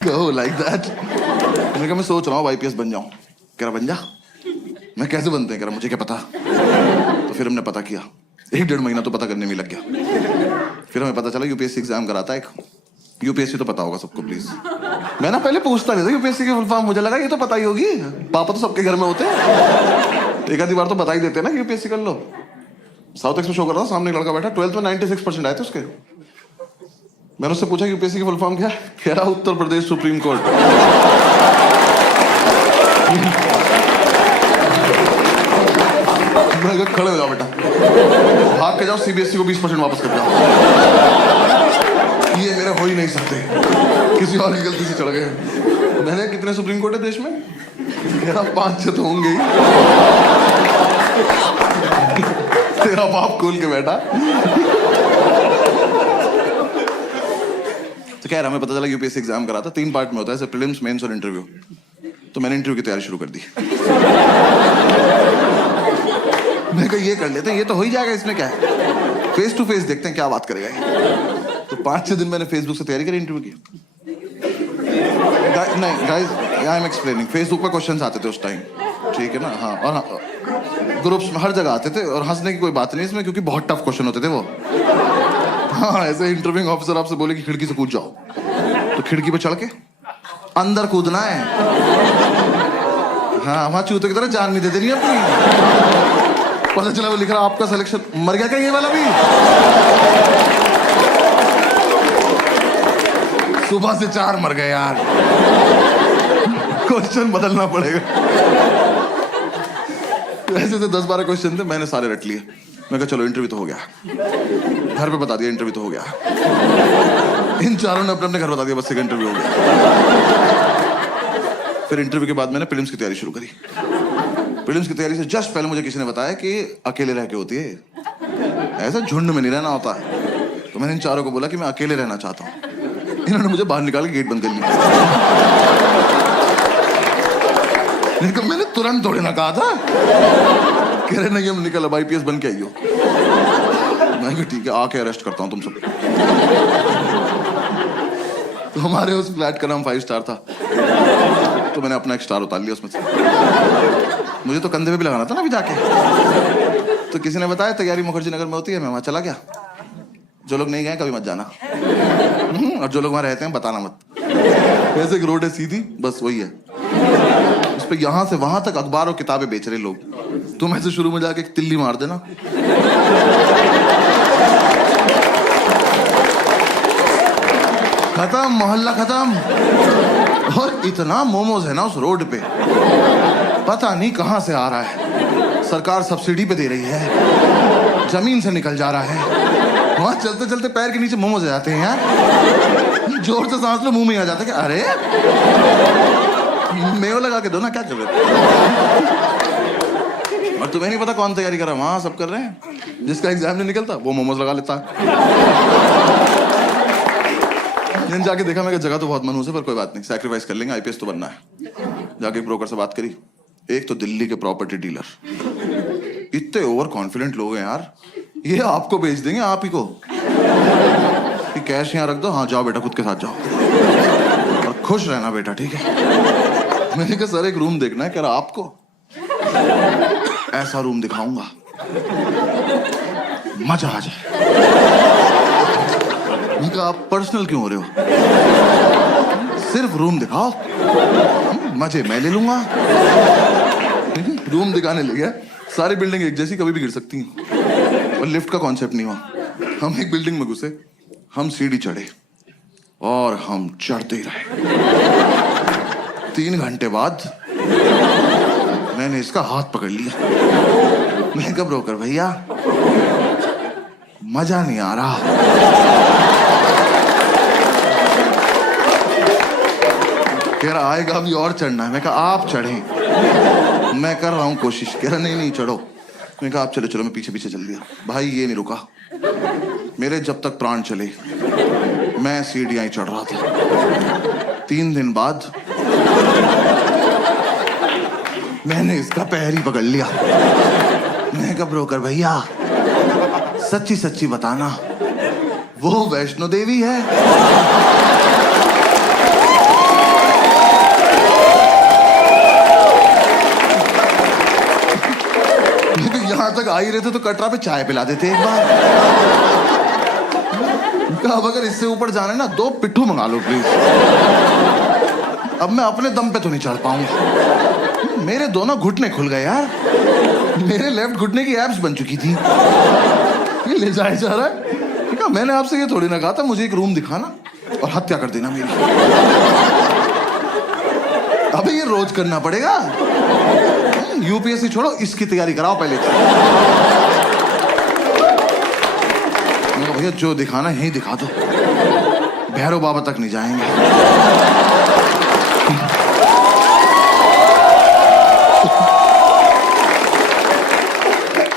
go like that. मैंने कहा मैं सोच रहा हूँ आईपीएस बन जाऊँ। कह रहा बन जा। मैं कैसे बनते हैं? कह रहा मुझे क्या पता। तो फिर हमने पता किया, 1-1.5 महीना तो पता करने में लग गया। फिर हमें पता चला यूपीएससी एग्जाम कराता है एक। यूपीएससी तो पता होगा सबको प्लीज। मैं ना पहले पूछता नहीं था यूपीएससी की फुल फॉर्म, मुझे लगा ये तो पता ही होगी, पापा तो सबके घर में होते हैं, एक आधी बार तो बता ही देते हैं ना कि यूपीएससी कर लो। साउथ एक्स में शो कर रहा था, सामने एक लड़का बैठा, 12th में 96% आए थे उसके। मैंने उससे पूछा यूपीएससी की फुल फॉर्म क्या? कह रहा उत्तर प्रदेश सुप्रीम कोर्ट। मैं कहा खड़े हो जाओ बेटा, भाग के जाओ, सीबीएसई को 20% वापस कर जाओ। ये मेरे हो ही नहीं सकते, किसी और की गलती से चढ़ गए। मैंने कितने सुप्रीम कोर्ट है देश में? कह रहा 5-6 तो होंगे ही। तेरा बाप खोल के बैठा। तो कह रहा हमें पता चला यूपीएससी एग्जाम करा था, 3 पार्ट में होता है, प्रीलिम्स, मेंस और इंटरव्यू। तो मैंने इंटरव्यू की तैयारी शुरू कर दी। मैं कहा ये कर लेते हैं, ये तो हो ही जाएगा, इसमें क्या है, फेस टू फेस देखते हैं क्या बात करेगा ये। तो 5-6 दिन मैंने फेसबुक से तैयारी करी इंटरव्यू की। नहीं guys, I am explaining. Facebook पर क्वेश्चंस आते थे उस टाइम, ठीक है ना? हाँ, और हाँ, ग्रुप्स में हर जगह आते थे, और हंसने की कोई बात नहीं इसमें, क्योंकि बहुत टफ क्वेश्चन होते थे वो। हाँ, ऐसे इंटरव्यूइंग ऑफिसर आपसे बोले कि खिड़की से कूद जाओ, तो खिड़की पे चढ़ के अंदर कूदना है। हाँ, वहां चूते की तरह जान नहीं दे देनी अपनी। पता चला वो लिख रहा आपका सिलेक्शन, मर गया क्या ये वाला भी? सुबह से 4 मर गए यार। क्वेश्चन बदलना पड़ेगा। ऐसे तो 10-12 क्वेश्चन थे, मैंने सारे रट लिए। मैं कहा चलो इंटरव्यू तो हो गया, घर पे बता दिया इंटरव्यू तो हो गया। इन चारों ने अपने अपने घर बता दिया, बस सेकंड इंटरव्यू हो गया। फिर इंटरव्यू के बाद मैंने प्रीलिम्स की तैयारी शुरू करी। प्रीलिम्स की तैयारी से जस्ट पहले मुझे किसी ने बताया कि अकेले रह के होती है, ऐसा झुंड में नहीं रहना होता है। तो मैंने इन चारों को बोला कि मैं अकेले रहना चाहता हूँ। इन्होंने मुझे बाहर निकाल के गेट बंद कर लिया। लेकिन मैंने तुरंत थोड़ी ना कहा था। कह रहे नहीं हम निकल, अब आईपीएस बन के आइयो। मैं कहा ठीक है, आके अरेस्ट करता हूँ तुम सब। तो हमारे उस फ्लैट का नाम 5 स्टार था, तो मैंने अपना एक स्टार उतार लिया उसमें से। मुझे तो कंधे पे भी लगाना था ना अभी जाके। तो किसी ने बताया तैयारी मुखर्जी नगर में होती है, मैं वहां चला गया। जो लोग नहीं गए कभी मत जाना, और जो लोग वहां रहते हैं बताना मत। वैसे एक रोड है सीधी, बस वही है। उस पे यहां से वहां तक अखबार और किताबें बेच रहे लोग। तुम ऐसे शुरू में जाके एक तिल्ली मार देना, खत्म, मोहल्ला खत्म। और इतना मोमोज है ना उस रोड पे, पता नहीं कहां से आ रहा है। सरकार सब्सिडी पे दे रही है, जमीन से निकल जा रहा है। वहां चलते चलते पैर के नीचे मोमोज आ जाते हैं यार। जोर से सांस लो, मुंह में आ जाता है कि अरे मेव लगा के दो ना, क्या कर रहे हो? और तुम्हें नहीं पता कौन तैयारी कर रहा है, वहां सब कर रहे हैं। जिसका एग्जाम नहीं निकलता वो मोमोज लगा लेता है। जाके देखा, मैं जगह तो बहुत मनहूस है, पर कोई बात नहीं, सैक्रिफाइस कर लेंगे, आईपीएस तो बनना है। जाके ब्रोकर से बात करी, एक तो दिल्ली के प्रॉपर्टी डीलर, इतने ओवर कॉन्फिडेंट लोग हैं यार, ये आपको बेच देंगे, आप ही को, कि कैश यहाँ रख दो, हाँ जाओ बेटा खुद के साथ जाओ, और खुश रहना बेटा, ठीक है। मैंने कहा सर एक रूम देखना है। कह रहा आपको ऐसा रूम दिखाऊंगा मजा आ जाए। मैंने कहा आप पर्सनल क्यों हो रहे हो, सिर्फ रूम दिखाओ, मजे मैं ले लूंगा। रूम दिखाने ले गया, सारी बिल्डिंग एक जैसी, कभी भी गिर सकती हैं, और लिफ्ट का कॉन्सेप्ट नहीं हुआ। हम एक बिल्डिंग में घुसे, हम सीढ़ी चढ़े और हम चढ़ते ही रहे। 3 घंटे बाद मैंने इसका हाथ पकड़ लिया। मैं कहा ब्रोकर भैया मजा नहीं आ रहा। कह रहा आएगा अभी और चढ़ना है। मैं कहा आप चढ़ें, मैं कर रहा हूं कोशिश। कह रहा नहीं नहीं चढ़ो। मैं कहा आप चलो चलो, मैं पीछे पीछे चल दिया। भाई ये नहीं रुका, मेरे जब तक प्राण चले मैं सीढ़ियां ही चढ़ रहा था। 3 दिन बाद मैंने इसका पैर ही पकड़ लिया। मैं कहा ब्रोकर भैया सच्ची सच्ची बताना, वो वैष्णो देवी है? तक आ ही रहे थे तो कटरा पे चाय पिला देते एक बार। कहा अब अगर इससे ऊपर जाना है ना 2 पिट्ठू मंगा लो प्लीज। अब मैं अपने दम पे तो नहीं चढ़ पाऊंगा। मेरे दोनों घुटने खुल गए यार। मेरे लेफ्ट घुटने की एब्स बन चुकी थी। ये ले जाया जा रहा है। कहा मैंने आपसे ये थोड़ी ना कहा था मुझे एक रूम दिखाना और हत्या कर देना मेरी। अबे ये रोज करना पड़ेगा। यूपीएससी छोड़ो इसकी तैयारी कराओ पहले। भैया जो दिखाना है यही दिखा दो, भैरव बाबा तक नहीं जाएंगे।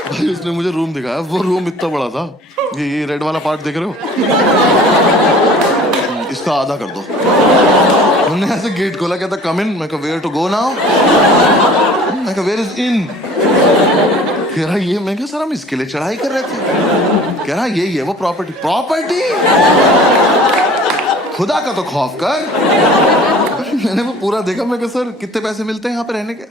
भाई उसने मुझे रूम दिखाया, वो रूम इतना बड़ा था, ये रेड वाला पार्ट देख रहे हो, इसका आधा कर दो। उन्होंने ऐसे गेट खोला, कहता कम इन। मैं कहा वेयर टू गो नाउ। मैं कहा वेयर इज इन। कह रहा ये। मैं कहा सर हम इसके लिए चढ़ाई कर रहे थे। कह रहा यही है वो प्रॉपर्टी। प्रॉपर्टी खुदा का तो खौफ कर। मैंने वो पूरा देखा। मैं कहा सर कितने पैसे मिलते हैं यहाँ पे रहने के।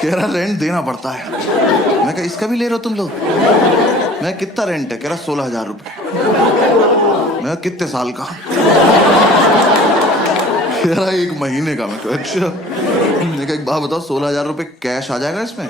कह रहा रेंट देना पड़ता है। मैं कहा इसका भी ले रहे हो तुम लोग। मैं कितना रेंट है। कह रहा 16,000 रुपए। मैं कितने साल का। कह रहा 1 महीने का। मैं कहा अच्छा। एक बात बताओ 16,000 रुपए कैश आ जाएगा इसमें।